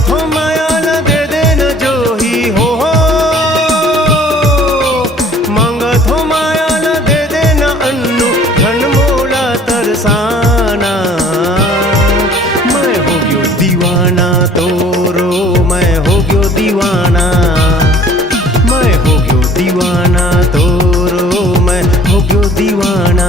मांगत हो माया न दे देना जो ही हो, मांगत हो माया न दे देना अन्नू धन मोला तरसाना। मैं हो गयो दीवाना तोरो, मैं हो गयो दीवाना, मैं हो गयो दीवाना तोरो, मैं हो गयो दीवाना।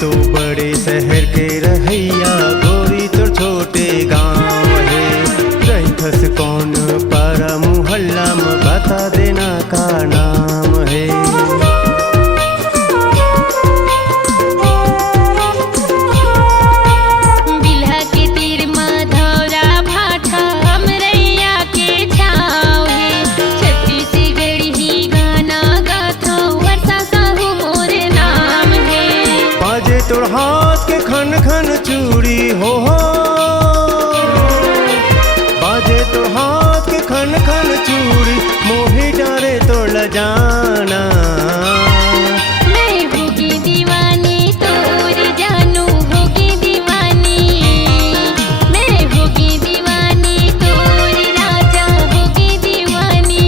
तो बड़े शहर के रहैया गोरी तो छोटे गांव है, रैखस कौन पारा मोहल्ला में बता देना का नाम है। बिल्हा के तीर मधौरा भाठा हमरैया के छाव है, छत्तीसगढ़ ही गाना गाथा वर्षा साहू मोर नाम है। बाजे तोर हाथ के खन खन चूड़ी हो, बाजे तोर हाथ के खन खन चूड़ी, मोही डारे तोड़ ल जाना। मैं होगी दीवानी तोर जानू होगी दीवानी, मैं होगी दीवानी तोर राजा होगी दीवानी।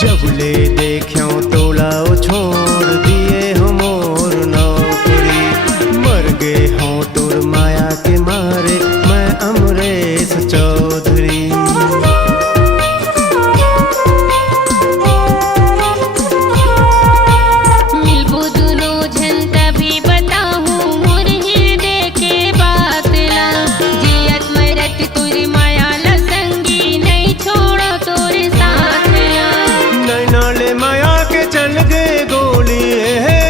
जब ले देख्यों तोला छोड़ दिए हो मोर नौकरी, मर गए हों तोर माया के मारे मैं अमरेश चौधरी। मिलबो दुनो झन तभी बताहूँ मोर हृदय के बात ला, जियत मरत तोर माया ला संगी नहीं छोड़ो तोर साथ ला। नैना ले माया के चल गए गोली है,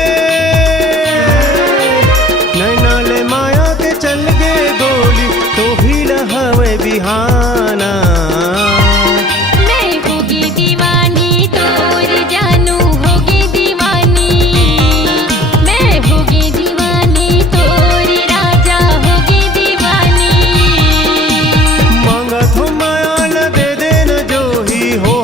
नैना ले माया के चल गए गोली, तो भी लहवे बिहाना। मैं होगी दीवानी तोर जानू होगी दीवानी, मैं होगी दीवानी तोर राजा होगी दीवानी। मांगत हो माया न दे देना जो ही हो,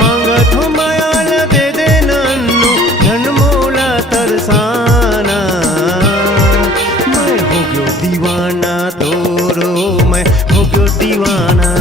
मांगत हो माया न दे देना अन्नू धन मोला तरसाना। मैं हो गयो दीवाना तोरो, मैं हो गयो दीवाना।